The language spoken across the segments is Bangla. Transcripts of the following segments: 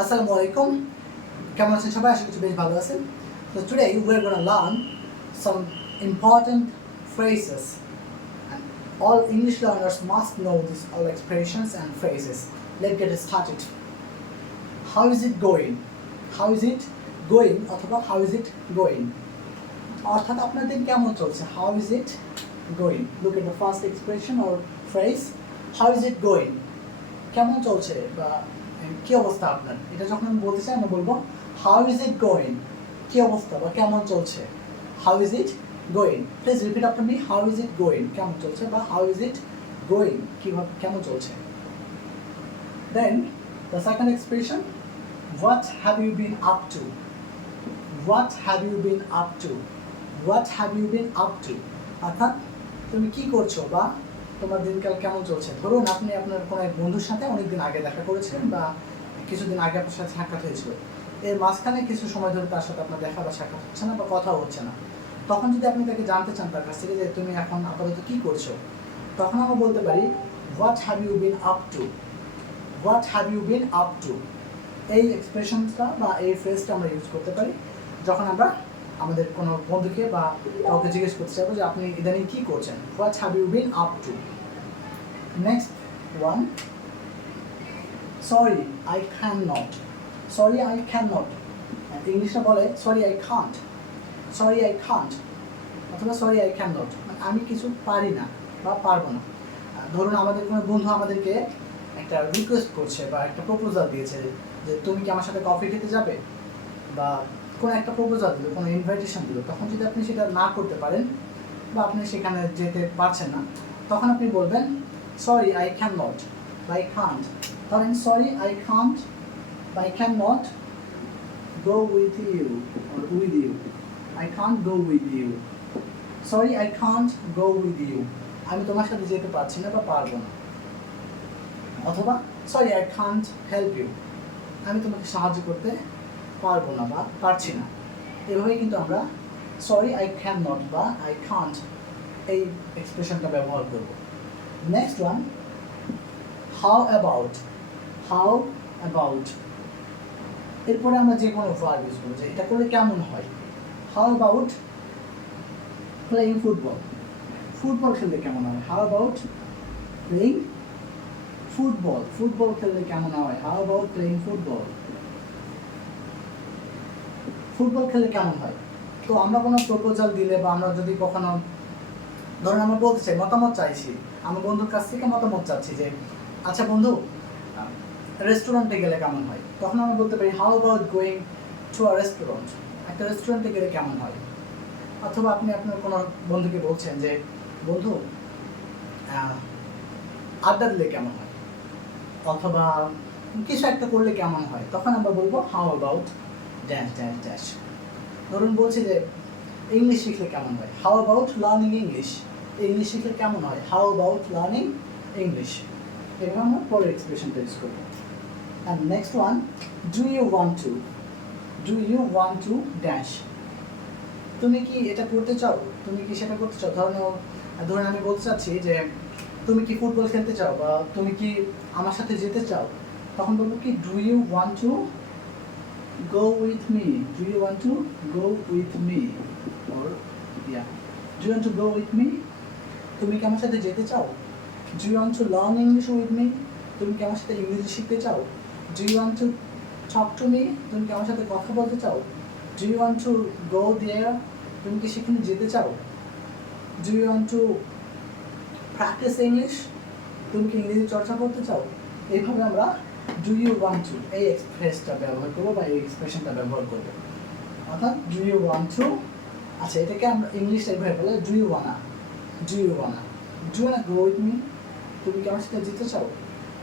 আসসালামু আলাইকুম কেমন আছেন সবাই আশা করছি বেশ ভালো আছেন তো today going to learn some important phrases and all English learners must know these all expressions and phrases let's get started how is it going how is it going অথবা how is it going অর্থাৎ আপনার দিন কেমন চলছে how is it going look at the first expression or phrase how is it going কেমন চলছে বা কি অবস্থা আপনার? এটা যখন আমি বলতে চাই, আমরা বলব হাউ ইজ ইট গোয়িং কি অবস্থা বা কেমন চলছে? How is it going please repeat after me how is it going কেমন চলছে বা হাউ ইজ ইট গোয়িং কীভাবে, কেমন চলছে? Then the second expression what have you been up to what have you been up to what have you been up to অর্থাৎ, তুমি কি করছ বা তোমার দিনকাল কেমন চলছে? ধরুন আপনি আপনার কোনো এক বন্ধুর সাথে অনেকদিন আগে দেখা করেছিলেন বা কিছুদিন আগে আপনার সাথে সাক্ষাৎ হয়েছিল। এর মাঝখানে কিছু সময় ধরে তার সাথে আপনার দেখা বা সাক্ষাৎ হচ্ছে না বা কথাও হচ্ছে না। তখন যদি আপনি তাকে জানতে চান তার কাছ থেকে যে তুমি এখন আপাতত কি করছ, তখন আমরা বলতে পারি what have you been up to what have you been up to এই এক্সপ্রেশনসটা বা এই ফ্রেজটা আমরা ইউজ করতে পারি। যখন আমরা আমাদের কোনো বন্ধুকে বা কাউকে জিজ্ঞেস করতে চাইব যে আপনি ইদানিং কি করছেন? What have you been up to next one sorry I can not sorry I can not ইংলিশে বলে sorry I can't sorry I can't অথবা সরি আই ক্যান নট মানে আমি কিছু পারি না বা পারব না। ধরুন আমাদের কোনো বন্ধু আমাদেরকে একটা রিকোয়েস্ট করছে বা একটা প্রপোজাল দিয়েছে যে, তুমি কি আমার সাথে কফি খেতে যাবে? বা কোনো একটা প্রপোজাল দিল, কোনো ইনভাইটেশন দিল, তখন যদি আপনি সেটা না করতে পারেন বা আপনি সেখানে যেতে পারছেন না, তখন আপনি বলবেন sorry I can not I can't ধরেন sorry I can't I can not go with you with you I can't go with you sorry I can't go with you আমি তোমার সাথে যেতে পারছি না বা পারব না। অথবা sorry I can't help you আমি তোমাকে সাহায্য করতে পারব না বা পারছি না। এভাবেই কিন্তু আমরা সরি আই ক্যান নট বা আই কান্ট এই এক্সপ্রেশনটা ব্যবহার করব। Next one how about how about এরপরে আমরা যে কোনো ভার্ব ইউজ করব, যে এটা করলে কেমন হয়? How about playing football football খেললে কেমন হয়? How about playing football football খেললে কেমন হয়? How about playing football football খেলে কেমন হয়? তো আমরা কোনো প্রপোজাল দিলে বা আমরা যদি কখনো, ধরুন আমরা বলতে চাই, মতামত চাইছি, আমার বন্ধুর কাছ থেকে মতামত চাচ্ছি যে আচ্ছা বন্ধু রেস্টুরেন্টে গেলে কেমন হয়? তখন আমরা বলতে পারি how about going to a restaurant একটা রেস্টুরেন্টে গেলে কেমন হয়? অথবা আপনি আপনার কোনো বন্ধুকে বলছেন যে, বন্ধু আড্ডা দিলে কেমন হয়? অথবা, কিছু একটা করলে কেমন হয়? তখন আমরা বলব how about dash dash dash ধরুন বলছি যে ইংলিশ শিখলে কেমন হয়? How about learning English English শিখলে কেমন হয়? হাউ অ্যাবাউট লার্নিং ইংলিশ এভাবে আমরা পরের এক্সপ্রেশনটা ইউজ করব। And next one do you want to do you want to dash তুমি কি এটা করতে চাও? তুমি কি সেটা করতে চাও? ধরুন ধরুন আমি বলতে চাচ্ছি যে তুমি কি ফুটবল খেলতে চাও বা তুমি কি আমার সাথে যেতে চাও? তখন বলব কি do you want to go with me do you want to go with me or yeah do you want to go with me তুমি কি আমার সাথে যেতে চাও? Do you want to learn English with me তুমি কি আমার সাথে ইংরেজি শিখতে চাও? Do you want to talk to me তুমি কি আমার সাথে কথা বলতে চাও? Do you want to go there তুমি কি সেখানে যেতে চাও? Do you want to practise English তুমি কি ইংরেজি চর্চা করতে চাও? এইভাবে আমরা ডু ইউ ওয়ান্ট টু এই এক্সপ্রেসটা ব্যবহার করব বা এই এক্সপ্রেশনটা ব্যবহার করব? অর্থাৎ ডু ইউ ওয়ান্ট টু আচ্ছা এটাকে আমরা ইংলিশে এইভাবে বলে do you wanna do you wanna do wanna go with me তুমি কি আমার সাথে যেতে চাও?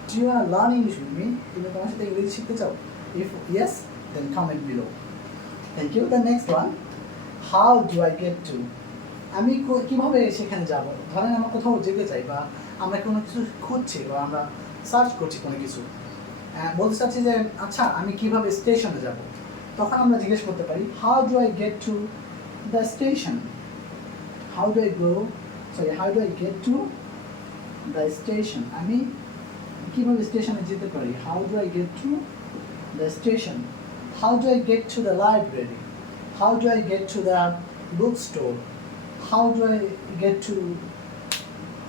Do you wanna learn English with me তুমি কি আমার সাথে ইংরেজি শিখতে চাও? If yes then comment below thank you the next one how do I get to আমি কীভাবে সেখানে যাব? ধরেন, আমরা কোথাও যেতে চাই বা আমরা কোনো কিছু খুঁজছি বা আমরা সার্চ করছি কোনো কিছু। বলতে চাচ্ছি যে আচ্ছা আমি কীভাবে স্টেশনে যাব? তখন আমরা জিজ্ঞেস করতে পারি how do I get to the station how do I go sorry how do I get to the station আমি কীভাবে স্টেশনে যেতে পারি? How do I get to the station how How I get to the library how How I get to the book store how do I get to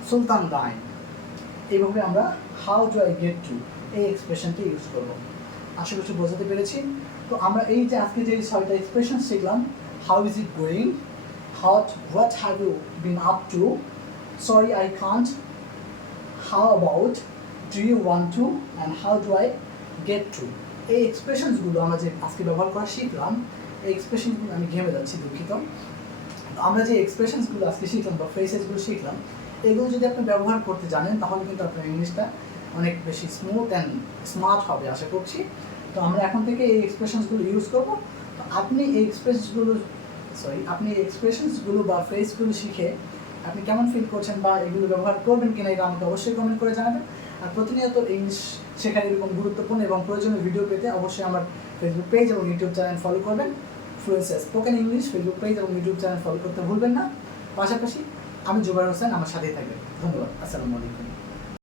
Sultan dine এইভাবে আমরা how do I get to এই এক্সপ্রেশনটি ইউজ করব। আশা করছি বোঝাতে পেরেছি। তো আমরা এই যে আজকে যে ছয়টা এক্সপ্রেশন শিখলাম how is it going হাউট what have you been up to sorry I can't how about do you want to and how do I get to এই এক্সপ্রেশনসগুলো আমরা যে আজকে ব্যবহার করা শিখলাম, এই এক্সপ্রেশনগুলো আমি ঘেমে যাচ্ছি দুঃখিত। আমরা যে এক্সপ্রেশনসগুলো আজকে শিখলাম বা ফ্রেসেসগুলো শিখলাম, এগুলো যদি আপনি ব্যবহার করতে জানেন, তাহলে কিন্তু আপনার ইংলিশটা অনেক বেশি স্মুথ অ্যান্ড স্মার্ট হবে, আশা করছি। তো আমরা এখন থেকে এই এক্সপ্রেশনসগুলো ইউজ করব। তো আপনি এই এক্সপ্রেশনসগুলো সরি আপনি এই এক্সপ্রেশনসগুলো বা ফ্রেজগুলো শিখে আপনি কেমন ফিল করছেন বা এগুলো ব্যবহার করবেন কিনা এটা আমাকে অবশ্যই কমেন্ট করে জানাবেন। আর প্রতিনিয়ত ইংলিশ শেখার এরকম গুরুত্বপূর্ণ এবং প্রয়োজনীয় ভিডিও পেতে অবশ্যই আমার ফেসবুক পেজ এবং ইউটিউব চ্যানেল ফলো করবেন। Fluency spoken English Facebook page এবং ইউটিউব চ্যানেল ফলো করতে ভুলবেন না। পাশাপাশি আমি জুবাইর হোসেন আমার সাথেই থাকবেন। ধন্যবাদ। আসসালামু আলাইকুম।